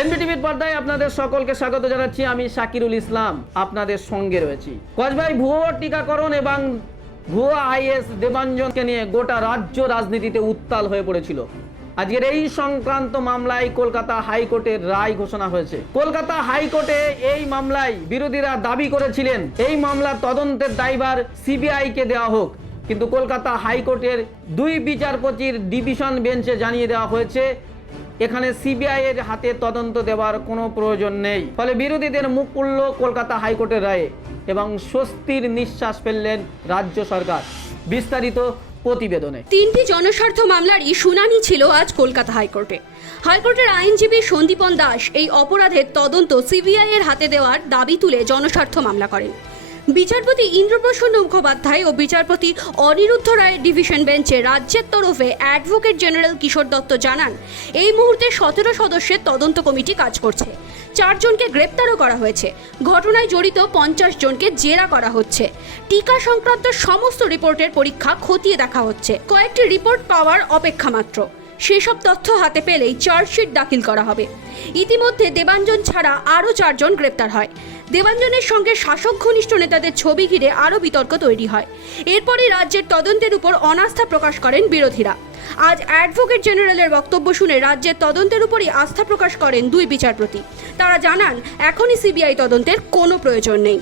এনবিটিভির পর্দায় আপনাদের সকলকে স্বাগত জানাচ্ছি। আমি শাকিরুল ইসলাম আপনাদের সঙ্গে রয়েছি। কসবাই ভুয়ো টিকাকরণ এবং ভুয়ো আইএস দেবাঞ্জনকে নিয়ে গোটা রাজ্য রাজনীতিতে উত্তাল হয়ে পড়েছিল। আজকের এই সংক্রান্ত মামলায় কলকাতা হাইকোর্টের রায় ঘোষণা হয়েছে। কলকাতা হাইকোর্টে এই মামলায় বিরোধীরা দাবি করেছিলেন এই মামলার তদন্তের দায়ভার সিবিআইকে দেওয়া হোক, কিন্তু কলকাতা হাইকোর্টের দুই বিচারপতির ডিভিশন বেঞ্চে জানিয়ে দেওয়া হয়েছে এখানে সিবিআই এর হাতে তদন্ত দেওয়ার কোনো প্রয়োজন নেই। ফলে বিরোধীদের মুখ খুলল কলকাতা হাইকোর্টের রায়ে এবং স্বস্তির নিঃশ্বাস ফেললেন রাজ্য সরকার। বিস্তারিত প্রতিবেদনে। তিনটি জনস্বার্থ মামলারই শুনানি ছিল আজ কলকাতা হাইকোর্টে। হাইকোর্টের আইনজীবী সন্দীপন দাস এই অপরাধের তদন্ত সিবিআই এর হাতে দেওয়ার দাবি তুলে জনস্বার্থ মামলা করেন। বিচারপতি ইন্দ্রপ্রসন্ন মুখোপাধ্যায় ও বিচারপতি অনিরুদ্ধ রায়ের ডিভিশন বেঞ্চে রাজ্যের তরফে অ্যাডভোকেট জেনারেল কিশোর দত্ত জানান, এই মুহূর্তে 17 সদস্যের তদন্ত কমিটি কাজ করছে। 4 জনকে গ্রেপ্তারও করা হয়েছে। ঘটনায় জড়িত 50 জনকে জেরা করা হচ্ছে। টিকা সংক্রান্ত সমস্ত রিপোর্টের পরীক্ষা খতিয়ে দেখা হচ্ছে। কয়েকটি রিপোর্ট পাওয়ার অপেক্ষা মাত্র। সেসব তথ্য হাতে পেলেই চার্জশিট দাখিল করা হবে। ইতিমধ্যে দেবাঞ্জন ছাড়া আরও 4 জন গ্রেপ্তার হয়। দেবাঞ্জনের সঙ্গে শাসক ঘনিষ্ঠ নেতাদের ছবি ঘিরে আরও বিতর্ক তৈরি হয়। এরপরই রাজ্যের তদন্তের উপর অনাস্থা প্রকাশ করেন বিরোধীরা। আজ অ্যাডভোকেট জেনারেলের বক্তব্য শুনে রাজ্যের তদন্তের উপরই আস্থা প্রকাশ করেন দুই বিচারপতি। তারা জানান, এখনই সিবিআই তদন্তের কোনো প্রয়োজন নেই।